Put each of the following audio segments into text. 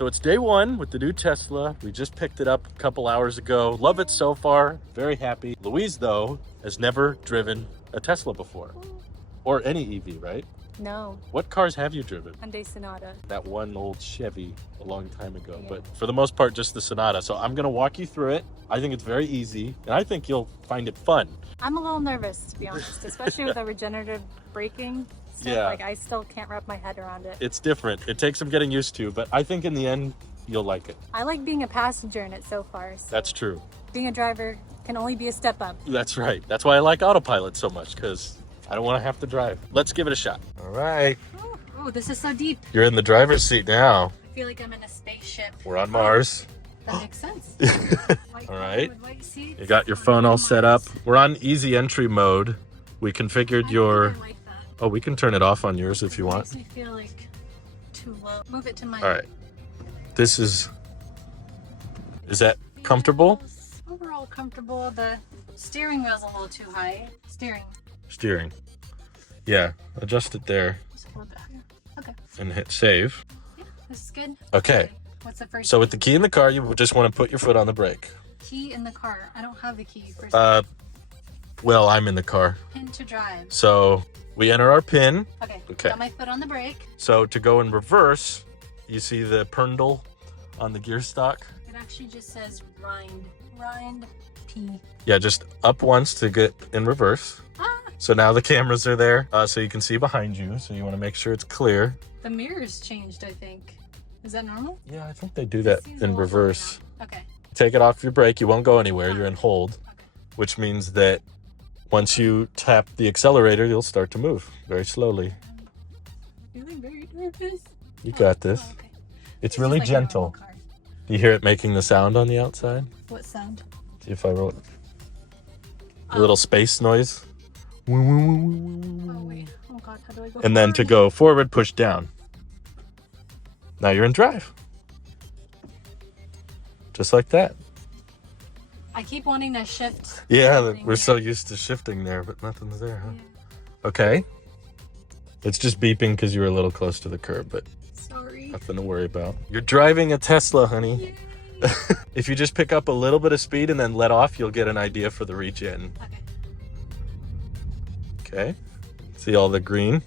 So it's day one with the new Tesla. We just picked it up a couple hours ago. Love it so far. Very happy. Louise, though, has never driven a Tesla before. Or any EV, right? No. What cars have you driven? Hyundai Sonata. That one old Chevy a long time ago. Yeah. But for the most part, just the Sonata. So I'm going to walk you through it. I think it's very easy, and I think you'll find it fun. I'm a little nervous, to be honest, especially with the regenerative braking stuff. Yeah. Like, I still can't wrap my head around it. It's different. It takes some getting used to, but I think in the end, you'll like it. I like being a passenger in it so far. So that's true. Being a driver can only be a step up. That's right. That's why I like Autopilot so much, because I don't want to have to drive. Let's give it a shot. All right. Oh, this is so deep. You're in the driver's seat now. I feel like I'm in a spaceship. We're on Mars. That makes sense. All right. You got your phone all set up. We're on easy entry mode. We configured your... like that. Oh, we can turn it off on yours if you want. It makes me feel like too low. Move it to my... All right. This is... Is that comfortable? Overall comfortable. The steering wheel's a little too high. Steering. Yeah. Adjust it there. Just hold it higher. Okay. And hit save. Yeah, this is good. Okay. What's the first So with the key in the car, you just want to put your foot on the brake. Key in the car. I don't have the key. First well, I'm in the car. pin to drive. So we enter our pin. Okay. Okay. Got my foot on the brake. So to go in reverse, you see the pindle on the gear stock? It actually just says rind P. Yeah, just up once to get in reverse. So now the cameras are there, so you can see behind you. So you want to make sure it's clear. The mirror's changed, I think. Is that normal? Yeah, I think they do that in reverse. Okay. Take it off your brake. You won't go anywhere. You're in hold, Okay. which means that once you tap the accelerator, you'll start to move very slowly. Feeling very nervous. You got this. Oh, okay. It's This really is like a normal gentle. car. Do you hear it making the sound on the outside? What sound? See if I wrote a little space noise. Oh wait. Oh god, how do I go And then to forward? go forward, push down. Now you're in drive. Just like that. I keep wanting to shift. Yeah, everything we're here. so used to shifting there, but nothing's there, huh? Yeah. Okay. It's just beeping because you were a little close to the curb, but Sorry. nothing to worry about. You're driving a Tesla, honey. Yay. If you just pick up a little bit of speed and then let off, you'll get an idea for the regen. Okay. Okay. See all the green?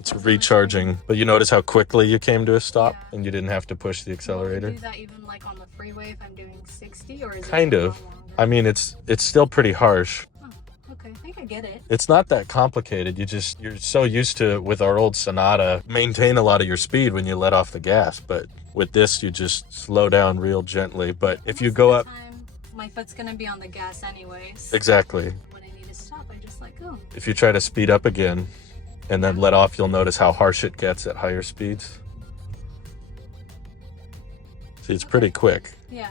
It's recharging, but you notice how quickly you came to a stop Yeah. and you didn't have to push the accelerator? Do that even like on the freeway if I'm doing 60 or is Kind it of. longer? I mean, it's still pretty harsh. Oh, okay, I think I get it. It's not that complicated. You're so used to, with our old Sonata, maintain a lot of your speed when you let off the gas, but with this you just slow down real gently. But if you Most go of up, the time, my foot's gonna be on the gas anyways. exactly. When I need to stop, I just let go. If you try to speed up again and then let off, you'll notice how harsh it gets at higher speeds. See, it's pretty quick. Yeah.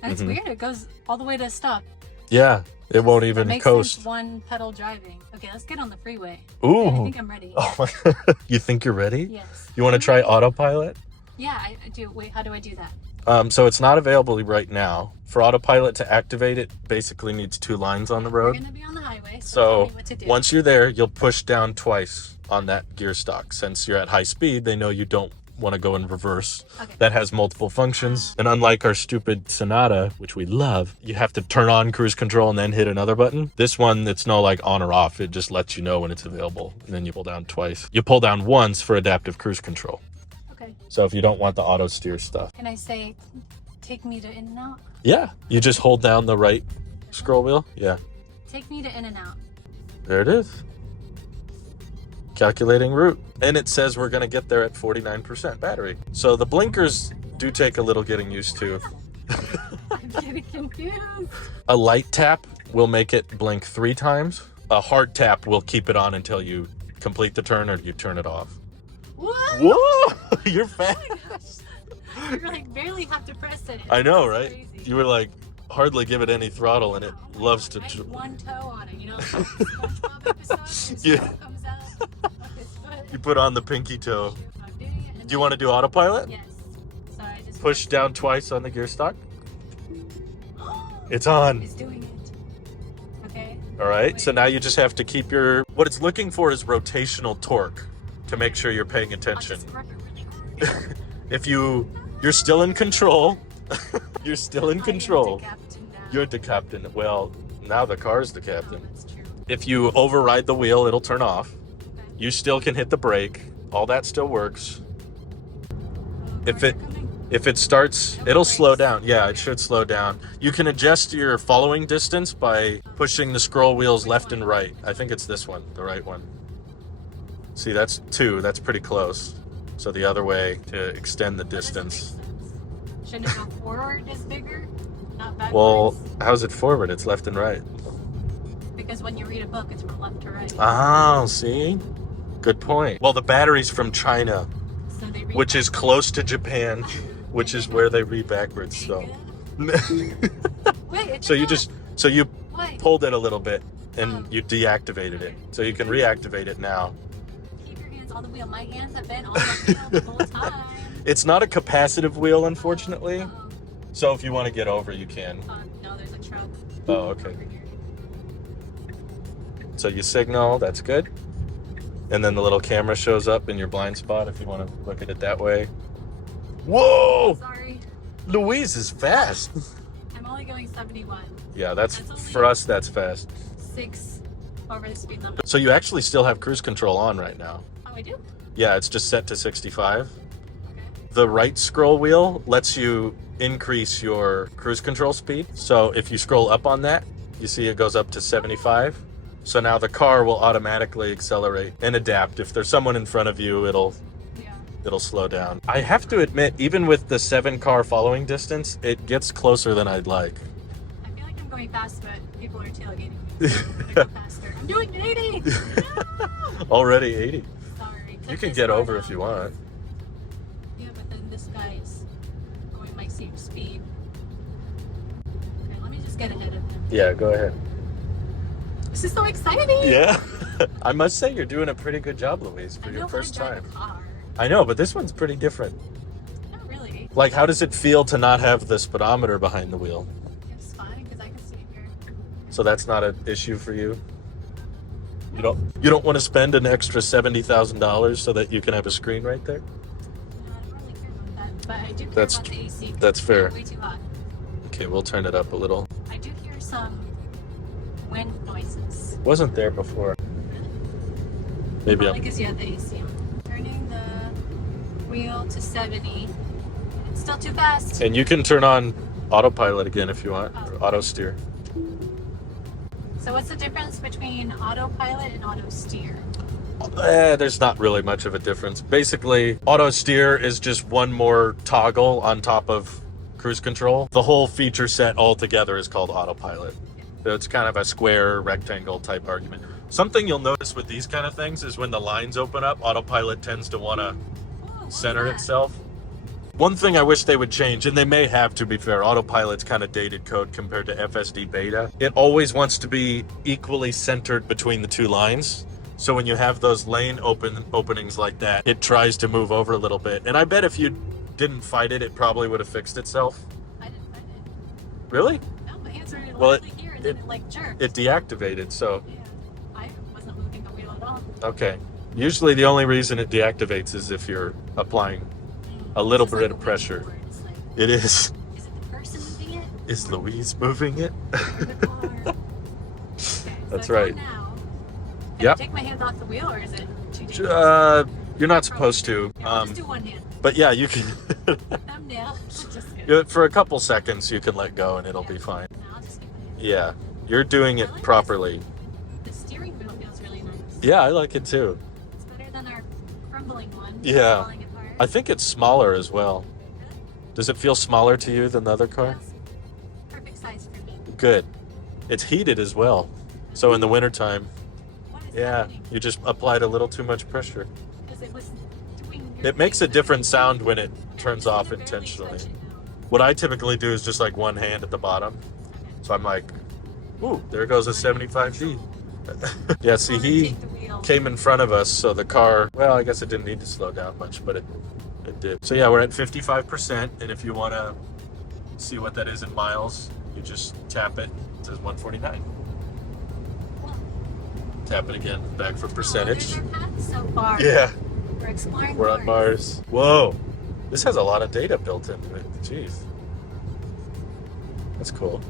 That's Mhm. weird. It goes all the way to stop. Yeah, it won't It even makes coast. sense one pedal driving. Okay, let's get on the freeway. Ooh. I think I'm ready. Oh my, you think you're ready? Yes. You want to try Autopilot? Yeah, I do. Wait, how do I do that? So it's not available right now. For Autopilot to activate it, basically needs 2 lines on the We're road. gonna be on the highway, so tell So me what to do. once you're there, you'll push down twice on that gear stock. Since you're at high speed, they know you don't want to go in reverse. Okay. That has multiple functions. And unlike our stupid Sonata, which we love, you have to turn on cruise control and then hit another button. This one, it's no like on or off. It just lets you know when it's available. And then you pull down twice. You pull down once for adaptive cruise control. Okay. So if you don't want the auto steer stuff. Can I say, take me to in and out? Yeah. You just hold down the right scroll wheel. Yeah. Take me to in and out. There it is. Calculating route. And it says we're going to get there at 49% battery. So the blinkers do take a little getting used to. I'm getting confused. A light tap will make it blink 3 times. A hard tap will keep it on until you complete the turn or you turn it off. What? Whoa! You're fast. Oh my gosh. You like barely have to press it. I know, It's right? crazy. You were like, hardly give it any throttle and it loves to... I have one toe on it, you know? Like SpongeBob episode, his Yeah. toe comes out of his foot. You put on the pinky toe. I'm doing it, and Do you want to do autopilot? Yes. So I just Push down twice on the gear stock. It's on. It's doing it. Okay. All right, so now you just have to keep your... What it's looking for is rotational torque to make sure you're paying I'll attention. just grip it really hard. You're still in control. You're still in control. You're the captain. Well, now the car's the captain. That's true. If you override the wheel, it'll turn off. You still can hit the brake. All that still works. If it starts, it'll slow down. Yeah, it should slow down. You can adjust your following distance by pushing the scroll wheels left and right. I think it's this one, the right one. See, that's 2. That's pretty close. So the other way to extend the distance. Shouldn't it go forward is bigger, not backwards? Well, how's it forward? It's left and right. Because when you read a book, it's from left to right. Oh, see? Good point. Well, the battery's from China, So they read which is close to Japan, which is where they read backwards. So, Wait, so you Why? pulled it a little bit and you deactivated it. So you can reactivate it now. Keep your hands on the wheel. My hands have been on the wheel the whole time. It's not a capacitive wheel, unfortunately. Oh, So if you want to get over, you can. no, there's a truck. Oh, okay. So you signal, that's good. And then the little camera shows up in your blind spot if you want to look at it that way. Whoa! Sorry. Louise is fast. I'm only going 71. Yeah, that's That's only- for us, that's fast. 6 over the speed limit. So you actually still have cruise control on right now. Oh, I do? Yeah, it's just set to 65. Okay. The right scroll wheel lets you increase your cruise control speed. So if you scroll up on that, you see it goes up to 75. So now the car will automatically accelerate and adapt. If there's someone in front of you, it'll slow down. I have to admit, even with the 7-car following distance, it gets closer than I'd like. I feel like I'm going fast, but people are tailgating me. I go faster. I'm doing 80! No! Already 80. Sorry. You can get over if you want. Yeah, but then this guy's going my same speed. Okay, let me just get ahead of him. Yeah, go ahead. This is so exciting! Yeah. I must say you're doing a pretty good job, Louise, for I your know first how to drive time. a car. I know, but this one's pretty different. Not really. Like, how does it feel to not have the speedometer behind the wheel? It's fine because I can see here. So that's not an issue for you? You don't want to spend an extra $70,000 so that you can have a screen right there? No, I don't really care about that, but I do care That's- about the AC. that's fair. It's way too hot. Okay, we'll turn it up a little. I do hear some wind noises. Wasn't there before. Maybe Probably I'm... because you have the AC on. Turning the wheel to 70. It's still too fast. And you can turn on autopilot again if you want, or auto steer. So what's the difference between autopilot and auto steer? There's not really much of a difference. Basically, auto steer is just one more toggle on top of cruise control. The whole feature set altogether is called autopilot. So it's kind of a square rectangle type argument. Something you'll notice with these kind of things is when the lines open up, autopilot tends to want to center itself. One thing I wish they would change, and they may have, to be fair, autopilot's kind of dated code compared to FSD beta. It always wants to be equally centered between the two lines. So when you have those lane openings like that, it tries to move over a little bit. And I bet if you didn't fight it, it probably would have fixed itself. I didn't find it. Really? No, my hands were Well, lightly here and then it like jerked. It deactivated, so Yeah, I wasn't moving the wheel at all. okay. Usually the only reason it deactivates is if you're applying a little It's just bit like of pressure. where it's like, It is. is it the person moving it? Is Louise moving it? Or the car? Okay, so That's it's right. on now. Can Yep. I take my hands off the wheel or is it too dangerous? You're not supposed to. Here, I'll just do one hand. But yeah, you can. Thumbnail. Just kidding. Yeah, for a couple seconds, you can let go and it'll be fine. No, I'll just keep my hands. Yeah, you're doing it properly. The steering wheel feels really nice. Yeah, I like it too. It's better than our crumbling one. Yeah. Falling apart. I think it's smaller as well. Does it feel smaller to you than the other car? Feels perfect size for me. Good. It's heated as well. So in the wintertime, What is yeah, happening? you just applied a little too much pressure. Because it was doing It makes a different sound when it turns off intentionally. What I typically do is just like one hand at the bottom. So I'm like, ooh, there goes a 75D. Yeah, see, he came in front of us, so the car, well, I guess it didn't need to slow down much, but it did. So yeah, we're at 55%, and if you want to see what that is in miles, you just tap it. It says 149. Tap it again, back for percentage. So far. Yeah, We're exploring we're on Mars. Whoa, This has a lot of data built into it. Jeez. That's cool.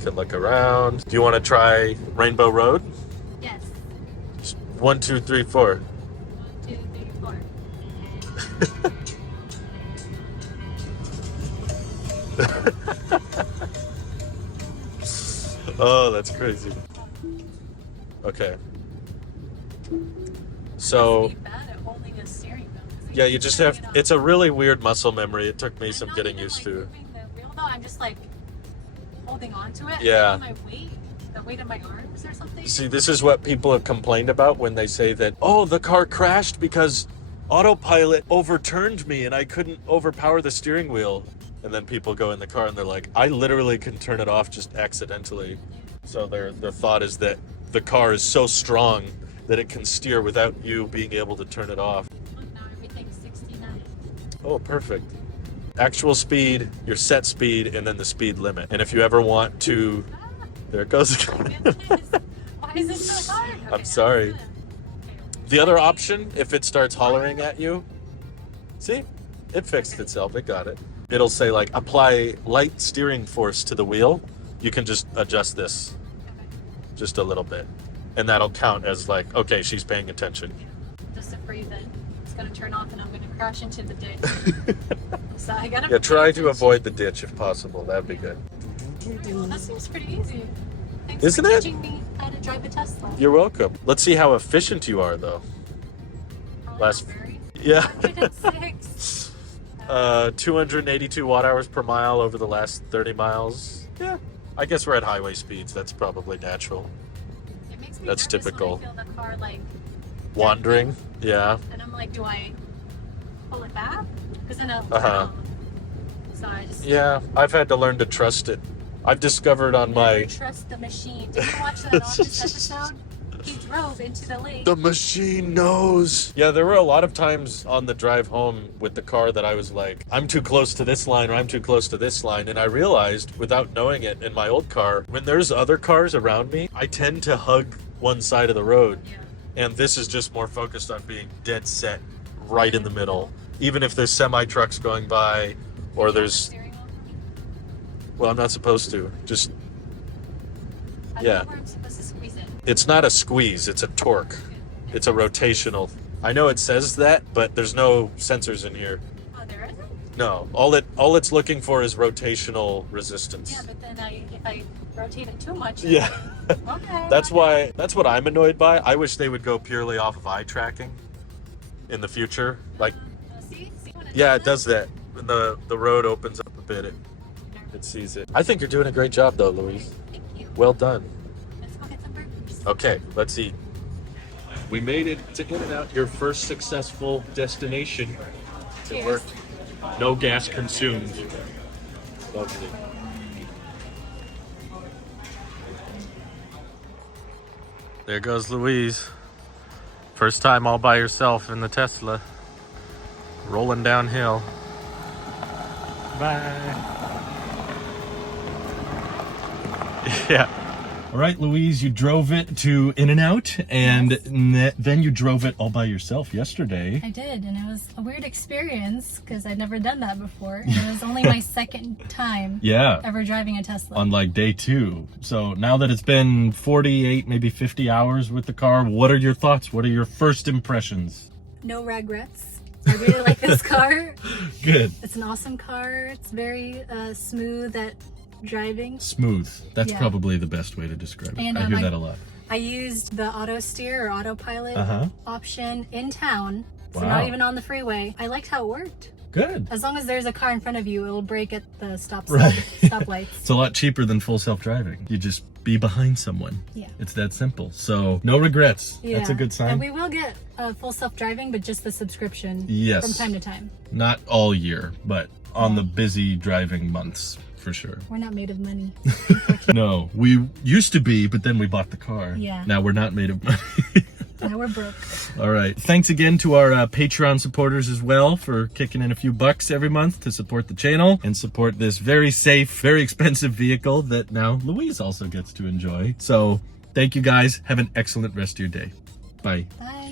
Can look around. Do you want to try Rainbow Road? Yes. 1, 2, 3, 4. 1, 2, 3, 4. Oh, that's crazy. Okay. So, Be bad at holding a steering wheel, 'cause yeah, you just have, it's a really weird muscle memory. It took me I'm some not getting even, used like, to. moving the wheel, though. I'm just like holding on to it. Yeah. And my weight, the weight of my arms or something. See, this is what people have complained about when they say that, oh, the car crashed because Autopilot overturned me and I couldn't overpower the steering wheel. And then people go in the car and they're like, I literally can turn it off just accidentally. So their thought is that the car is so strong that it can steer without you being able to turn it off. Look, now everything's 69. Oh, perfect. Actual speed, your set speed, and then the speed limit. And if you ever want to, there it goes. Goodness. Why is it so hard? Okay, I'm sorry. that's good. The other option, if it starts hollering at you, see, it fixed itself. It got it. It'll say like apply light steering force to the wheel. You can just adjust this just a little bit, and that'll count as like, okay, she's paying attention. Just afraid that it's gonna turn off and I'm gonna crash into the ditch. So I gotta. Yeah, try to avoid the ditch if possible. That'd be good. Well, that seems pretty easy. Thanks Isn't for it? teaching me how to drive a Tesla. You're welcome. Let's see how efficient you are, though. Probably last- not very. Yeah. 106. 282 watt hours per mile over the last 30 miles. Yeah. I guess we're at highway speeds. That's probably natural. It makes me That's nervous typical. when I feel the car like Wandering. Yeah. and I'm like, do I pull it back? Because then it'll Uh-huh. So I just Yeah. I've had to learn to trust it. I've discovered on never my... trust the machine. Did you watch that Office episode? He drove into the lake. The machine knows. Yeah, there were a lot of times on the drive home with the car that I was like, I'm too close to this line or I'm too close to this line. And I realized without knowing it in my old car, when there's other cars around me, I tend to hug one side of the road. Yeah. And this is just more focused on being dead set right in the middle. Even if there's semi trucks going by or there's, Steering wheel for me? well, I'm not supposed to. Just, I Yeah. don't know where I'm supposed to squeeze it. it's not a squeeze, it's a torque. It's a rotational. I know it says that, but there's no sensors in here. Oh, there isn't? No, all it's looking for is rotational resistance. Yeah, but then if I rotate it too much. Yeah. Okay. That's what I'm annoyed by. I wish they would go purely off of eye tracking in the future. Like, See when yeah, it does that. When the road opens up a bit, it sees it. I think you're doing a great job though, Louise. Thank you. Well done. Let's go get some burgers. Okay, let's eat. We made it to In-N-Out, your first successful destination. It Cheers. worked. No gas consumed. Lovely. There goes Louise. First time all by herself in the Tesla. Rolling downhill. Bye. Yeah. All right, Louise, you drove it to In-N-Out, and then you drove it all by yourself yesterday. I did, and it was a weird experience because I'd never done that before. And it was only my second time Yeah. ever driving a Tesla. On like day 2. So now that it's been 48, maybe 50 hours with the car, what are your thoughts? What are your first impressions? No regrets. I really like this car. Good. It's an awesome car. It's very smooth at driving. Smooth. That's Yeah. probably the best way to describe it. And, I hear I- that a lot. I used the auto steer or autopilot Uh-huh. option in town, so Wow. not even on the freeway. I liked how it worked. Good. As long as there's a car in front of you, it will brake at the Right. stoplights. It's a lot cheaper than full self-driving. You just be behind someone. Yeah. It's that simple. So no regrets. That's a good sign. And we will get full self-driving, but just the subscription Yes. from time to time. Not all year, but on the busy driving months for sure. We're not made of money. No, we used to be, but then we bought the car. Yeah. Now we're not made of money. Now we're broke. All right. Thanks again to our Patreon supporters as well for kicking in a few bucks every month to support the channel and support this very safe, very expensive vehicle that now Louise also gets to enjoy. So thank you guys. Have an excellent rest of your day. Bye. Bye.